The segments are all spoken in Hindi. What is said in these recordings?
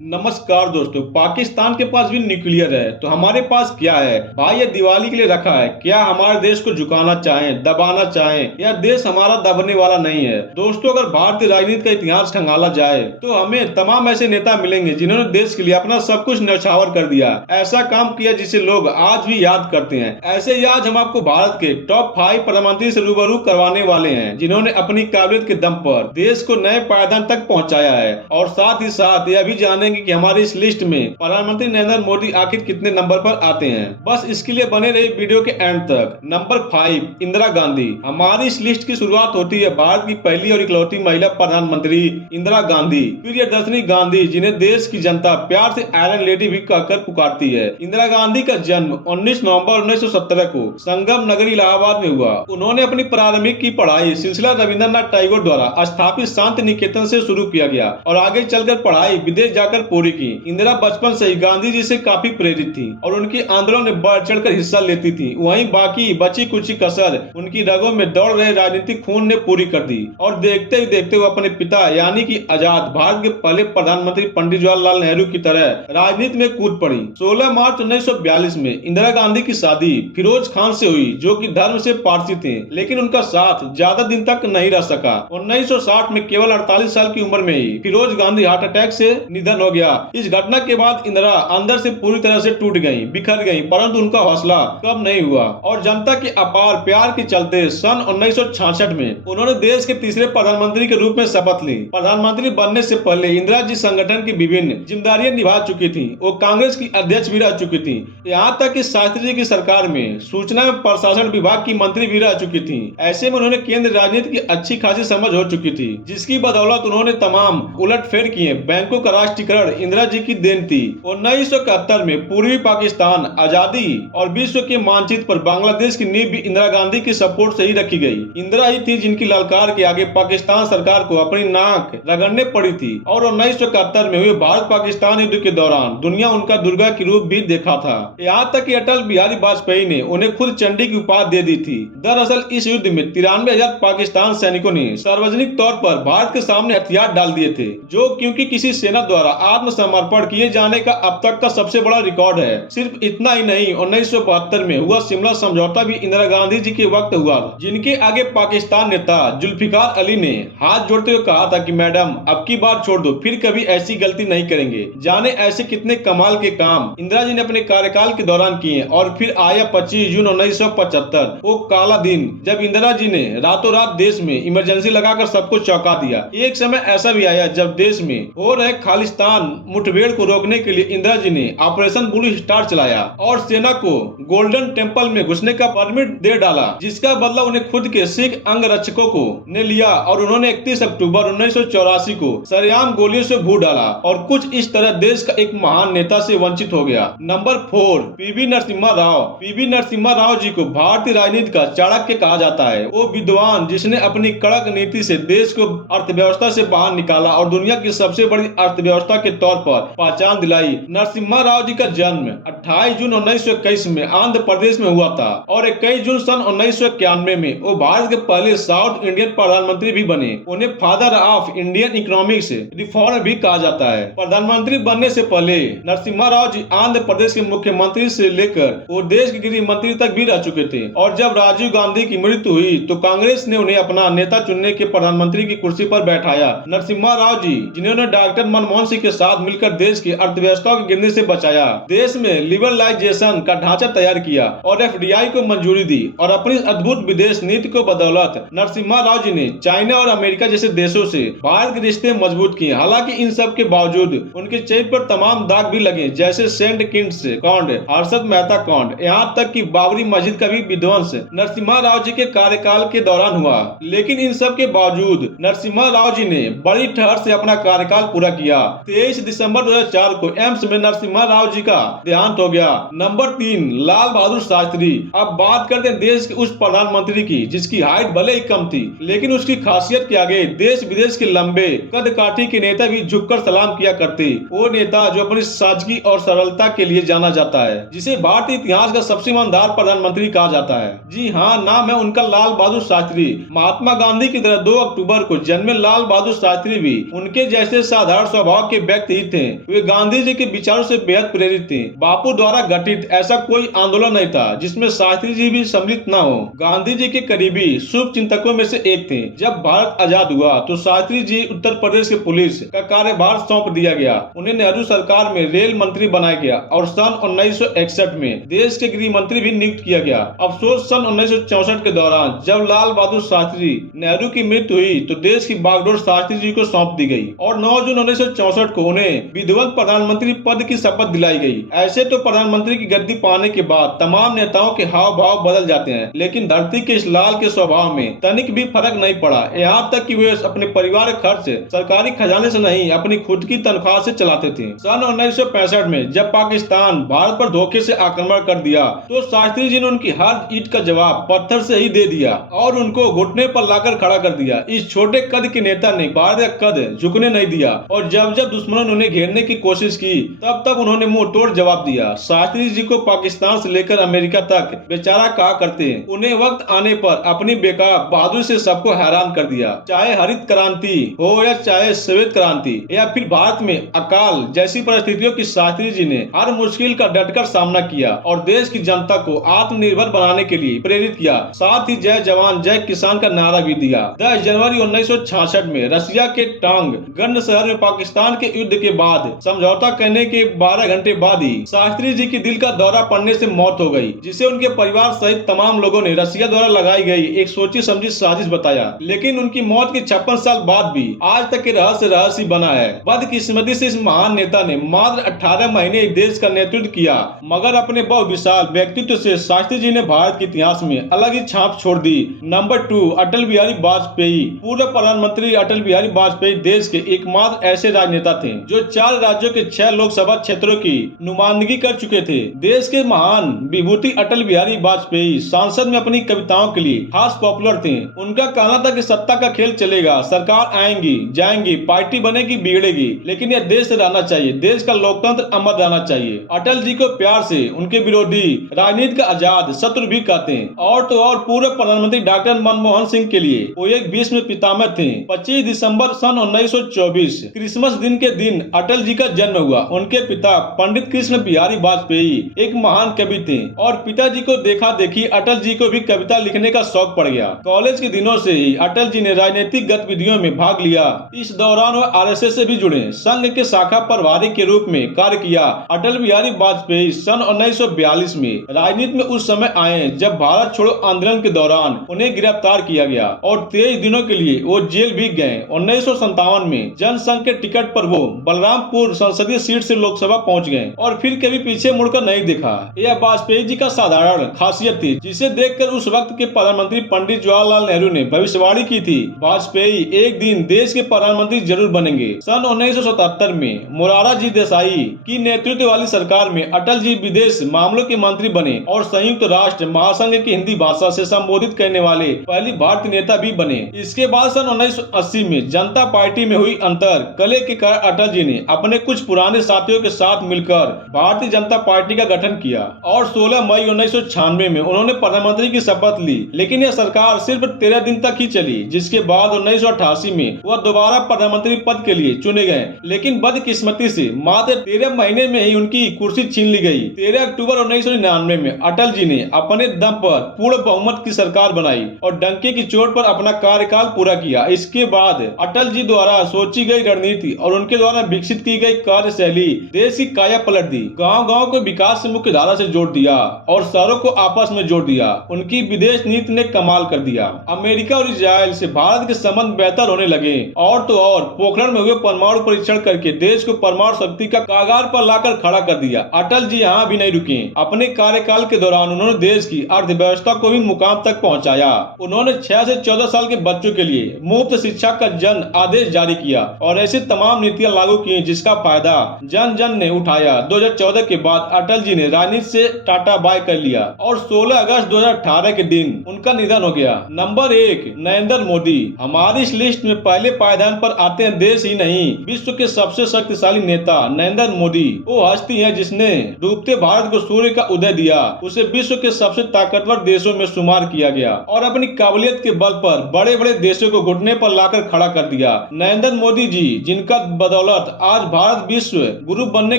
नमस्कार दोस्तों। पाकिस्तान के पास भी न्यूक्लियर है तो हमारे पास क्या है भाई? ये दिवाली के लिए रखा है क्या? हमारे देश को झुकाना चाहें, दबाना चाहें, या देश हमारा दबने वाला नहीं है। दोस्तों, अगर भारतीय राजनीति का इतिहास खंगाला जाए तो हमें तमाम ऐसे नेता मिलेंगे जिन्होंने देश के लिए अपना सब कुछ न्यौछावर कर दिया, ऐसा काम किया जिसे लोग आज भी याद करते हैं। ऐसे ही आज हम आपको भारत के टॉप 5 प्रधानमंत्री से रूबरू करवाने वाले हैं जिन्होंने अपनी काबिलियत के दम पर देश को नए पायदान तक पहुंचाया है, और साथ ही साथ यह भी जानेंगे कि हमारी इस लिस्ट में प्रधानमंत्री नरेंद्र मोदी आखिर कितने नंबर पर आते हैं। बस इसके लिए बने रहे वीडियो के एंड तक। नंबर 5, इंदिरा गांधी। हमारी इस लिस्ट की शुरुआत होती है भारत की पहली और इकलौती महिला प्रधानमंत्री इंदिरा गांधी, प्रियदर्शनी गांधी, जिन्हें देश की जनता प्यार से आयरन लेडी भी कहकर पुकारती है। इंदिरा गांधी का जन्म 19 नवंबर 1917 को संगम नगरी इलाहाबाद में हुआ। उन्होंने अपनी प्रारंभिक की पढ़ाई सिलसिला रविंद्रनाथ टैगोर द्वारा स्थापित शांति निकेतन से शुरू किया गया और आगे चलकर पढ़ाई विदेश जाकर पूरी की। इंदिरा बचपन से ही गांधी जी से काफी प्रेरित थी और उनकी आंदोलन में बढ़ चढ़कर हिस्सा लेती थी। वहीं बाकी बची कुछ कसर उनकी रगों में दौड़ रहे राजनीतिक खून ने पूरी कर दी और देखते ही देखते वो अपने पिता यानी कि आजाद भारत के पहले प्रधानमंत्री पंडित जवाहरलाल नेहरू की तरह राजनीति में कूद पड़ी। 16 मार्च 1942 में इंदिरा गांधी की शादी फिरोज खान से हुई, जो कि धर्म से पारसी थे, लेकिन उनका साथ ज्यादा दिन तक नहीं रह सका। 1960 में केवल 48 साल की उम्र में ही फिरोज गांधी हार्ट अटैक से निधन हो गया। इस घटना के बाद इंदिरा अंदर से पूरी तरह से टूट गईं, बिखर गईं, परंतु उनका हौसला कम नहीं हुआ और जनता के अपार प्यार के चलते सन 1966 में उन्होंने देश के तीसरे प्रधानमंत्री के रूप में शपथ ली। प्रधानमंत्री बनने से पहले इंदिरा जी संगठन की विभिन्न जिम्मेदारियां निभा चुकी थी। वो कांग्रेस की अध्यक्ष भी रह चुकी थी। यहाँ तक कि शास्त्री जी की सरकार में सूचना एवं प्रशासन विभाग की मंत्री भी रह चुकी थी। ऐसे में उन्होंने केंद्र राजनीति की अच्छी खासी समझ हो चुकी थी, जिसकी बदौलत उन्होंने तमाम उलटफेर किए। बैंकों का राष्ट्रीयकरण इंदिरा जी की देन थी। 1971 में पूर्वी पाकिस्तान आजादी और विश्व के मानचित्र पर बांग्लादेश की नींव भी इंदिरा गांधी की सपोर्ट से ही रखी गई। इंदिरा ही थी जिनकी ललकार के आगे पाकिस्तान सरकार को अपनी नाक रगड़ने पड़ी थी और 1971 में हुए भारत पाकिस्तान युद्ध के दौरान दुनिया उनका दुर्गा की रूप भी देखा था। यहाँ तक कि अटल बिहारी वाजपेयी ने उन्हें खुद चंडी की उपाधि दे दी थी। दरअसल इस युद्ध में 93,000 पाकिस्तान सैनिकों ने सार्वजनिक तौर पर भारत के सामने हथियार डाल दिए थे, जो क्योंकि किसी सेना द्वारा आत्मसमर्पण किए जाने का अब तक का सबसे बड़ा रिकॉर्ड है। सिर्फ इतना ही नहीं, 1972 में हुआ शिमला समझौता भी इंदिरा गांधी जी के वक्त हुआ, जिनके आगे पाकिस्तान नेता जुल्फिकार अली ने हाथ जोड़ते हुए कहा था कि मैडम अब की बार छोड़ दो, फिर कभी ऐसी गलती नहीं करेंगे। जाने ऐसे कितने कमाल के काम इंदिरा जी ने अपने कार्यकाल के दौरान किए। और फिर आया 25 जून 1975, वो काला दिन जब इंदिरा जी ने रातों रात देश में इमरजेंसी लगाकर सबको चौंका दिया। एक समय ऐसा भी आया जब देश में हो रहे खालिस्तान मुठभेड़ को रोकने के लिए इंदिरा जी ने ऑपरेशन ब्लू स्टार चलाया और सेना को गोल्डन टेम्पल में घुसने का परमिट दे डाला, जिसका बदला उन्हें खुद के सिख अंगरक्षकों को ने लिया और उन्होंने 31 अक्टूबर 1984 को सरेआम गोलियों से भून डाला और कुछ इस तरह देश का एक महान नेता से वंचित हो गया। Number 4, PV Narasimha Rao. PV Narasimha Rao ji को भारतीय राजनीति का चाणक्य कहा जाता है। वो विद्वान जिसने अपनी कड़क नीति से देश को अर्थव्यवस्था से बाहर निकाला और दुनिया की सबसे बड़ी अर्थव्यवस्था के तौर पर पहचान दिलाई। नरसिम्हा राव जी का जन्म 28 जून 1921 में आंध्र प्रदेश में हुआ था और 21 जून सन 1991 में वो भारत के पहले साउथ इंडियन प्रधानमंत्री भी बने। उन्हें father of Indian economics reform भी कहा जाता है। प्रधानमंत्री बनने से पहले नरसिम्हा राव जी आंध्र प्रदेश के मुख्यमंत्री से लेकर वो देश के गृह मंत्री तक भी रह चुके थे। और जब राजीव गांधी की मृत्यु हुई तो कांग्रेस ने उन्हें अपना नेता चुनने के प्रधानमंत्री की कुर्सी पर बैठाया। नरसिम्हा राव जी, जिन्होंने डॉक्टर मनमोहन सिंह के साथ मिलकर देश की अर्थव्यवस्था को गिरने से बचाया, देश में लिबरलाइजेशन का ढांचा तैयार किया और एफडीआई को मंजूरी दी, और अपनी अद्भुत विदेश नीति को बदौलत नरसिम्हा राव जी ने चाइना और अमेरिका जैसे देशों से भारत के रिश्ते मजबूत किए। हालांकि इन सब के बावजूद उनके चेहरे पर तमाम दाग भी लगे, जैसे सेंट किट्स कांड, हर्षद मेहता कांड, यहाँ तक कि बाबरी मस्जिद का भी विध्वंस नरसिम्हा राव जी के कार्यकाल के दौरान हुआ। लेकिन इन सब के बावजूद नरसिम्हा राव जी ने बड़ी ठहर से अपना कार्यकाल पूरा किया। 23 दिसंबर 2004 को एम्स में नरसिम्हा राव जी का देहांत हो गया। नंबर 3, लाल बहादुर शास्त्री। अब बात करते हैं देश के उस प्रधानमंत्री की जिसकी हाइट भले ही कम थी, लेकिन उसकी खासियत के आगे देश विदेश के लंबे कद काठी के नेता भी झुककर सलाम किया करते। वो नेता जो अपनी सादगी और सरलता के लिए जाना जाता है, जिसे भारतीय इतिहास का सबसे ईमानदार प्रधानमंत्री कहा जाता है। जी हाँ, नाम है उनका लाल बहादुर शास्त्री। महात्मा गांधी की तरह 2 अक्टूबर को जन्मे लाल बहादुर शास्त्री भी उनके जैसे साधारण स्वभाव के व्यक्ति ही थे। वे गांधी जी के विचारों से बेहद प्रेरित थे। बापू द्वारा गठित ऐसा कोई आंदोलन नहीं था जिसमें शास्त्री जी भी सम्मिलित न हो। गांधी जी के करीबी शुभ चिंतकों में से एक थे। जब भारत आजाद हुआ तो शास्त्री जी उत्तर प्रदेश के पुलिस का कार्यभार सौंप दिया गया। उन्हें नेहरू सरकार में रेल मंत्री बनाया गया और सन 1961 में देश के गृह मंत्री भी नियुक्त किया गया। अफसोस सन 1964 के दौरान जब लाल बहादुर शास्त्री नेहरू की मृत्यु हुई तो देश की बागडोर शास्त्री जी को सौंप दी गई और 9 जून 1964 को उन्हें विधिवत प्रधानमंत्री पद की शपथ दिलाई गई। ऐसे तो प्रधानमंत्री की गद्दी पाने के बाद तमाम नेताओं के हाव भाव बदल जाते हैं, लेकिन धरती के इस लाल के स्वभाव में तनिक भी फर्क नहीं पड़ा। यहाँ तक कि वे अपने परिवार का खर्च सरकारी खजाने से नहीं अपनी खुद की तनख्वाह से चलाते थे। सन 1965 में जब पाकिस्तान भारत पर धोखे से आक्रमण कर दिया तो शास्त्री जी ने उनकी हर ईंट का जवाब पत्थर से ही दे दिया और उनको घुटने पर लाकर खड़ा कर दिया। इस छोटे कद के नेता ने भारत का कद झुकने नहीं दिया और जब जब दुश्मनों ने उन्हें घेरने की कोशिश की तब तब उन्होंने मुंह तोड़ जवाब दिया। शास्त्री जी को पाकिस्तान से लेकर अमेरिका तक बेचारा कहा करते हैं। उन्हें वक्त आने पर अपनी बेकार बहादुरी से सबको हैरान कर दिया। चाहे हरित क्रांति हो या चाहे श्वेत क्रांति या फिर भारत में अकाल जैसी परिस्थितियों की शास्त्री जी ने हर मुश्किल का डटकर सामना किया और देश की जनता को आत्मनिर्भर बनाने के लिए प्रेरित किया। साथ ही जय जवान जय किसान का नारा भी दिया। 10 जनवरी 1966 में रसिया के टांग गंड शहर में पाकिस्तान के युद्ध के बाद समझौता करने के 12 घंटे बाद ही शास्त्री जी की दिल का दौरा पड़ने से मौत हो गई, जिसे उनके परिवार सहित तमाम लोगों ने रसिया द्वारा लगाई गई एक सोची समझी साजिश बताया। लेकिन उनकी मौत के 56 साल बाद भी आज तक के रहस्य बना है। बदकिस्मती से इस महान नेता ने मात्र 18 महीने देश का नेतृत्व किया, मगर अपने बहुविशाल व्यक्तित्व से शास्त्री जी ने भारत के इतिहास में अलग ही छाप छोड़ दी। नंबर 2, अटल बिहारी वाजपेयी। पूर्व प्रधानमंत्री अटल बिहारी वाजपेयी देश के एकमात्र ऐसे राजनेता थे जो 4 राज्यों के 6 लोकसभा क्षेत्रों की नुमाइंदगी कर चुके थे। देश के महान विभूति अटल बिहारी वाजपेयी संसद में अपनी कविताओं के लिए खास पॉपुलर थे। उनका कहना था कि सत्ता का खेल चलेगा, सरकार आएंगी जाएंगी, पार्टी बनेगी बिगड़ेगी, लेकिन यह देश रहना चाहिए, देश का लोकतंत्र अमर रहना चाहिए। अटल जी को प्यार से उनके विरोधी राजनीति का आजाद शत्रु भी कहते हैं। और तो और पूर्व प्रधानमंत्री डॉक्टर मनमोहन सिंह के लिए वो एक भीष्म पितामह थे। 25 दिसंबर सन 1924 क्रिसमस दिन के दिन अटल जी का जन्म हुआ। उनके पिता पंडित कृष्ण बिहारी वाजपेयी एक महान कवि थे और पिताजी को देखा देखी अटल जी को भी कविता लिखने का शौक पड़ गया। कॉलेज के दिनों से ही अटल जी ने राजनीतिक गतिविधियों में भाग लिया। इस दौरान वह आरएसएस से भी जुड़े, संघ के शाखा प्रभारी के रूप में कार्य किया। अटल बिहारी वाजपेयी सन 1942 में राजनीति में उस समय आए जब भारत छोड़ो आंदोलन के दौरान उन्हें गिरफ्तार किया गया और 23 दिनों के लिए वो जेल भी गए। 1957 में जनसंघ के टिकट पर वो बलरामपुर संसदीय सीट से लोकसभा पहुंच गए और फिर कभी पीछे मुड़कर नहीं देखा। यह वाजपेयी जी का साधारण खासियत थी जिसे देखकर उस वक्त के प्रधानमंत्री पंडित जवाहरलाल नेहरू ने भविष्यवाणी की थी, वाजपेयी एक दिन देश के प्रधानमंत्री जरूर बनेंगे। सन 1977 में मोरारजी देसाई की नेतृत्व वाली सरकार में अटल जी विदेश मामलों के मंत्री बने और संयुक्त राष्ट्र महासंघ की हिंदी भाषा से संबोधित करने वाले पहली भारतीय नेता भी बने। इसके बाद सन 1980 में जनता पार्टी में हुई अंतर कलह के कारण अटल जी ने अपने कुछ पुराने साथियों के साथ मिलकर भारतीय जनता पार्टी का गठन किया और 16 मई 1996 में उन्होंने प्रधानमंत्री की शपथ ली। लेकिन यह सरकार सिर्फ 13 दिन तक ही चली, जिसके बाद 1988 में वह दोबारा प्रधानमंत्री पद के लिए चुने गए। लेकिन बदकिस्मती से मात्र 13 महीने में ही उनकी कुर्सी छीन ली गई। 13 अक्टूबर 1999 में अटल जी ने अपने दम पर पूर्ण बहुमत की सरकार बनाई और डंके की चोट पर अपना कार्यकाल पूरा किया। इसके बाद अटल जी द्वारा सोची गई रणनीति और उनके द्वारा विकसित की गई कार्यशैली देश की काया पलट दी। गांव-गांव को विकास से मुख्य धारा से जोड़ दिया और शहरों को आपस में जोड़ दिया। उनकी विदेश नीति ने कमाल कर दिया। अमेरिका और इजराइल से भारत के संबंध बेहतर होने लगे और तो और पोखरण में हुए परमाणु परीक्षण करके देश को परमाणु शक्ति का कागार पर लाकर खड़ा कर दिया। अटल जी यहाँ भी नहीं रुके। अपने कार्यकाल के दौरान उन्होंने देश की अर्थव्यवस्था को भी मुकाम तक पहुँचाया। उन्होंने 6 से 14 साल के बच्चों के लिए मुफ्त शिक्षा का जन आदेश जारी किया और ऐसी तमाम नीतियां लागू की जिसका फायदा जन जन ने उठाया। 2014 के बाद अटल जी ने राजनीति से टाटा बाय कर लिया और 16 अगस्त 2018 के दिन उनका निधन हो गया। नंबर 1, नरेंद्र मोदी। हमारी इस लिस्ट में पहले पायदान पर आते हैं देश ही नहीं विश्व के सबसे शक्तिशाली नेता नरेंद्र मोदी। वो हस्ती है जिसने डूबते भारत को सूर्य का उदय दिया। उसे विश्व के सबसे ताकतवर देशों में शुमार किया गया और अपनी काबिलियत के बल पर बड़े बड़े देशों को घुटने पर लाकर खड़ा कर दिया। नरेंद्र मोदी जी जिनका बदौलत आज भारत विश्व गुरु बनने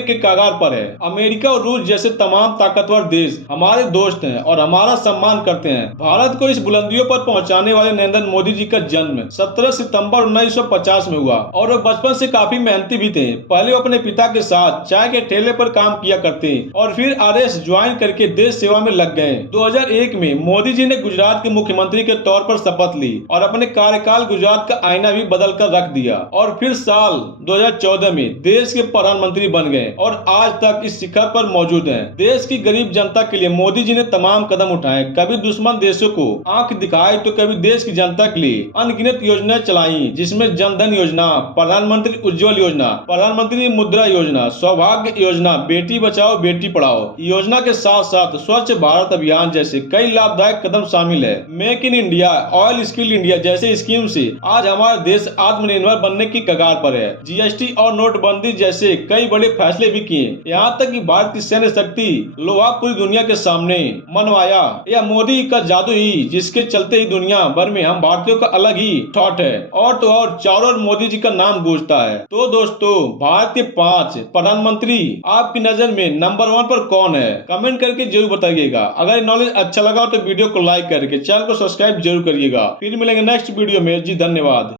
के कगार पर है। अमेरिका और रूस जैसे तमाम ताकतवर देश हमारे दोस्त हैं और हमारा सम्मान करते हैं। भारत को इस बुलंदियों पर पहुंचाने वाले नरेंद्र मोदी जी का जन्म 17 सितंबर 1950 में हुआ और वो बचपन से काफी मेहनती भी थे। पहले वो अपने पिता के साथ चाय के ठेले पर काम किया करते और फिर आरएस ज्वाइन करके देश सेवा में लग गए। 2001 में मोदी जी ने गुजरात के मुख्यमंत्री के तौर पर शपथ ली और अपने कार्यकाल गुजरात का आईना भी बदल कर रख दिया और फिर साल 2014 में देश के प्रधानमंत्री बन गए और आज तक इस शिखर पर मौजूद हैं। देश की गरीब जनता के लिए मोदी जी ने तमाम कदम उठाए, कभी दुश्मन देशों को आंख दिखाई तो कभी देश की जनता के लिए अनगिनत योजनाएं चलाई, जिसमें जनधन योजना, प्रधानमंत्री उज्ज्वल योजना, प्रधानमंत्री मुद्रा योजना, सौभाग्य योजना, बेटी बचाओ बेटी पढ़ाओ योजना के साथ साथ स्वच्छ भारत अभियान जैसे कई लाभदायक कदम शामिल है। Make in India, oil skill India जैसे स्कीम से आज हमारा देश आत्मनिर्भर बनने की कगार पर है। जीएसटी और नोटबंदी जैसे कई बड़े फैसले भी किए, यहाँ तक कि भारत की सैन्य शक्ति लोहा पूरी दुनिया के सामने मनवाया। यह मोदी का जादू ही जिसके चलते ही दुनिया भर में हम भारतीयों का अलग ही थॉट है और तो और चारों ओर मोदी जी का नाम गूंजता है। तो दोस्तों, भारत के 5 प्रधानमंत्री आपकी नजर में नंबर 1 पर कौन है? कमेंट करके जरूर बताइएगा। अगर नॉलेज अच्छा लगा तो वीडियो को लाइक करके चैनल को सब्सक्राइब जरूर करिएगा। फिर मिलेंगे नेक्स्ट वीडियो में। जी धन्यवाद।